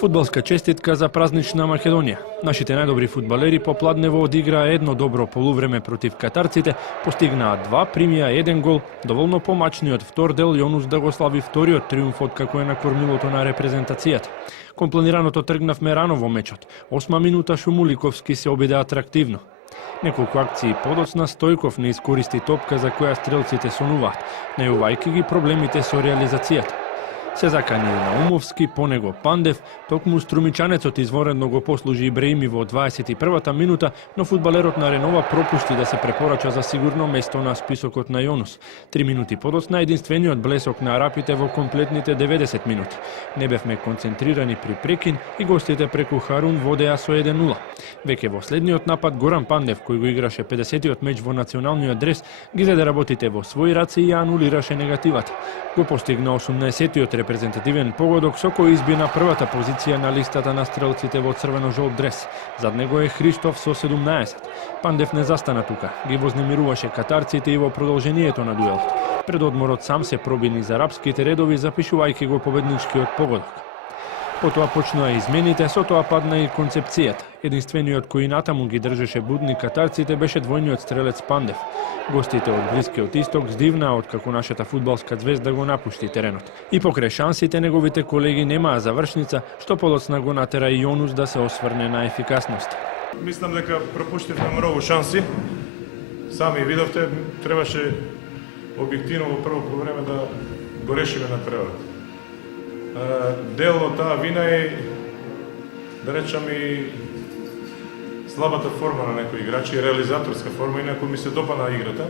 Фудбалска честитка за празнична Македонија. Нашите најдобри фудбалери попладнево одиграа едно добро полувреме против катарците, постигнаа 2, примија 1 гол, доволно помачниот втор дел Јонус да го слави вториот триумф како е на кормилото на репрезентацијата. Компланираното тргнавме рано во мечот. 8 минута Шумуликовски се обиде атрактивно. Неколку акции подоцна Стојков не искористи топка за која стрелците сонуваат, најувајќи ги проблемите со реализацијата. Се закани Наумовски, по него Пандев, токму струмичанецот изворедно го послужи Ибраими во 21-та минута, но фудбалерот на Ренова пропушти да се препорача за сигурно место на списокот на Јонус. 3 минути подоцна единствениот блесок на арапите во комплетните 90 минути. Не бевме концентрирани при прекин и гостите преку Харун водеа со 1-0. Веќе во следниот напад Горан Пандев, кој го играше 50-тиот меч во националниот дрес, ги зеде работите во своји раце и ја анулираше негативата. Го постигна 18-тиот репрезентативен погодок со кој изби на првата позиција на листата на стрелците во црвено-жолт дрес. Зад него е Хриштов со 17. Пандев не застана тука, ги вознемируваше катарците и во продолжението на дуелот. Пред одморот сам се проби низ арапските редови, запишувајќи го победничкиот погодок. Потоа почнаа измените, со тоа падна и концепцијата. Единствениот кој натаму ги држеше будни катарците беше двојниот стрелец Пандев. Гостите од Блискиот Исток здивнаа откако нашата фудбалска звезда го напушти теренот. И покрај шансите неговите колеги немаа завршница, што подоцна го натера и Јонус да се осврне на ефикасност. Мислам дека пропуштивме многу шанси. Сами видовте, требаше објективно во прво полувреме да го решиме на преврат. Дел од таа вина е, да речам, и слабата форма на некои играчи, реализаторска форма, инаку ми се допана играта.